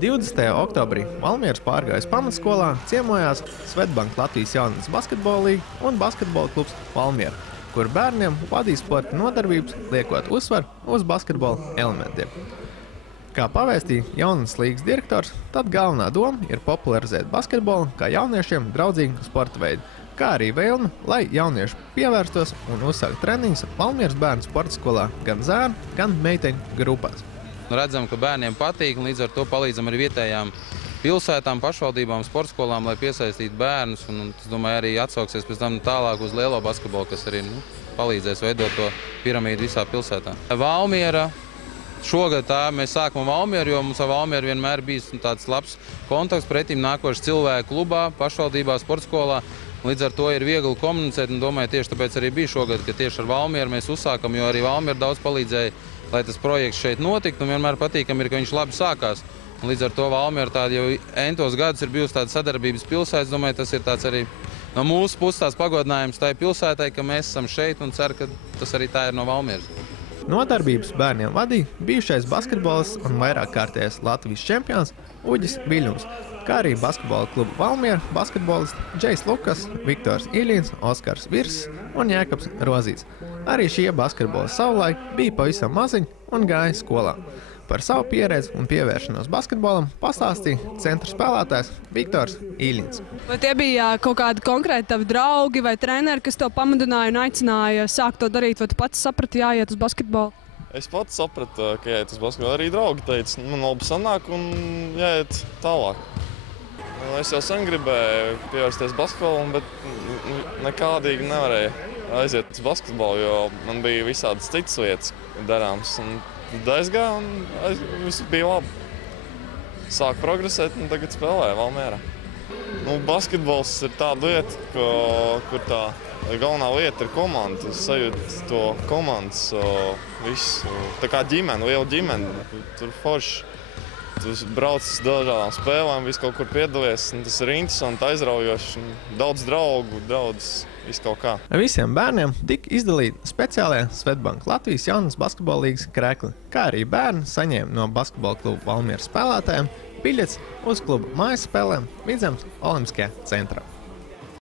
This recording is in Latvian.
20. oktobrī Valmieras Pārgājas pamatskolā ciemojās Svetbank Latvijas jaunatnes basketbola līga un basketbola klubs Valmiera, kur bērniem vadīja sporta nodarbības, liekot uzsvaru uz basketbola elementiem. Kā pavēstīja jaunatnes līgas direktors, tad galvenā doma ir popularizēt basketbolu kā jauniešiem draudzīgu sporta veidu, kā arī vēlme, lai jaunieši pievērstos un uzsāktu treniņus Valmieras bērnu sporta skolā gan zēnu, gan meiteņu grupās. Redzam, ka bērniem patīk, un līdz ar to palīdzam arī vietējām pilsētām, pašvaldībām, sporta skolām, lai piesaistītu bērnus. Un, es domāju, arī atsauksies pēc tam tālāk uz lielo basketbolu, kas arī palīdzēs veidot to piramīdu visā pilsētā. Valmiera. Šogad mēs sākam ar Valmieru, jo mums ar Valmieru vienmēr bijis tāds labs kontakts pretim nākošs cilvēku klubā, pašvaldībā, sporta skolā. Līdz ar to ir viegli komunicēt, un domāju, tieši tāpēc arī bija šogad, ka tieši ar Valmieru mēs uzsākam, jo arī Valmiera daudz palīdzēja, lai tas projekts šeit notiktu, un vienmēr patīkam ir, ka viņš labi sākās. Un līdz ar to Valmiera tāda jau entos gadus ir bijusi tāda sadarbības pilsēta. Domāju, tas ir tāds arī no mūsu puses tāds pagodinājums tai pilsētai, ka mēs esam šeit, un ceru, ka tas arī tā ir no Valmieras. Nodarbības bērniem vadīja bijušais basketbolists un vairākkārtējais Latvijas čempions Uģis Viļņums, kā arī basketbola kluba Valmiera basketbolisti Džejs Lukas, Viktors Iļins, Oskars Virss un Jēkabs Rozīts. Arī šie basketboli savulaik bija pavisam maziņi un gāja skolā. Par savu pieredzi un pievēršanos basketbolam pastāstīja centra spēlētājs Viktors Iļins. Vai tie bija kaut kādi konkrēti tavi draugi vai treneri, kas tev pamudināja un aicināja sākt to darīt, vai tu pats saprati jāiet uz basketbolu? Es pats sapratu, ka jāiet uz basketbolu. Arī draugi teica, man labi sanāk un jāiet tālāk. Es jau sen gribēju pievērsties basketbolam, bet nekādīgi nevarēju aiziet uz basketbolu, jo man bija visādas citas lietas darāms. Tad aizgāju un viss bija labi. Sāku progresēt un tagad spēlēju Valmierā. Basketbols ir tāda lieta, kur tā galvenā lieta ir komanda. Es sajūtu to komandas visu. Tā kā ģimene, liela ģimene. Tur forši. Tu brauc uz dažādām spēlēm, visu kaut kur piedalies. Tas ir interesanti, aizraujoši. Daudz draugu, daudz visu kaut kā. Visiem bērniem tika izdalīti speciālie Svetbank Latvijas jaunatnes basketbola līgas krekli, kā arī bērni saņēma no basketbola kluba Valmieras spēlētājiem biļetes uz kluba mājas spēlēm Vidzemes Olimpiskajā centrā.